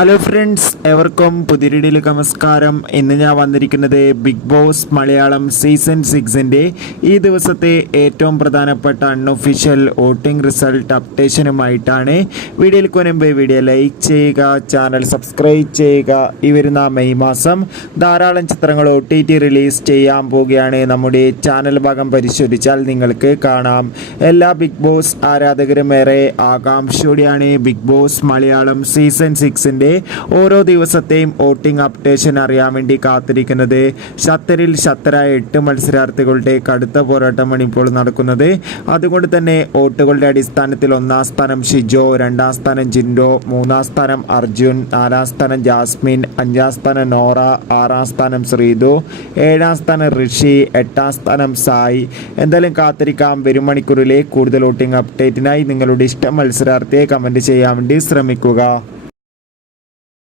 Hello friends, എവർക്കും പുതിയൊരിടിയിലേക്ക് നമസ്കാരം. ഇന്ന് ഞാൻ വന്നിരിക്കുന്നത് ബിഗ് ബോസ് മലയാളം സീസൺ 6ൻ്റെ ഈ ദിവസത്തെ ഏറ്റവും പ്രധാനപ്പെട്ട അൺഒഫീഷ്യൽ വോട്ടിംഗ് റിസൾട്ട് അപ്ഡേഷനുമായിട്ടാണ്. വീഡിയോയിൽ മുൻപ് വീഡിയോ ലൈക്ക് ചെയ്യുക, ചാനൽ സബ്സ്ക്രൈബ് ചെയ്യുക. ഈ വരുന്ന മെയ് മാസം ധാരാളം ചിത്രങ്ങൾ OTT റിലീസ് ചെയ്യാൻ പോവുകയാണ്. നമ്മുടെ ചാനൽ ഭാഗം പരിശോധിച്ചാൽ നിങ്ങൾക്ക് കാണാം. എല്ലാ ബിഗ് ബോസ് ആരാധകരും ഏറെ ആകാംക്ഷയോടെയാണ് ബിഗ് ബോസ് മലയാളം സീസൺ 6 ഓരോ ദിവസത്തെയും വോട്ടിംഗ് അപ്ഡേഷൻ അറിയാൻ വേണ്ടി കാത്തിരിക്കുന്നത്. ശക്തരിൽ ശക്തരായ 8 മത്സരാർത്ഥികളുടെ കടുത്ത പോരാട്ടമാണ് ഇപ്പോൾ നടക്കുന്നത്. അതുകൊണ്ട് തന്നെ വോട്ടുകളുടെ അടിസ്ഥാനത്തിൽ 1-ാം സ്ഥാനം ഷിജോ, 2-ാം സ്ഥാനം ജിൻഡോ, 3-ാം സ്ഥാനം അർജുൻ, 4-ാം സ്ഥാനം ജാസ്മിൻ, 5-ാം സ്ഥാനം നോറ, 6-ാം സ്ഥാനം ശ്രീതു, 7-ാം സ്ഥാനം ഋഷി, 8-ാം സ്ഥാനം സായി. എന്തായാലും കാത്തിരിക്കാം. വരും മണിക്കൂറിലെ കൂടുതൽ വോട്ടിംഗ് അപ്ഡേറ്റിനായി നിങ്ങളുടെ ഇഷ്ടം മത്സരാർത്ഥിയെ കമൻറ്റ് ചെയ്യാൻ വേണ്ടി ശ്രമിക്കുക.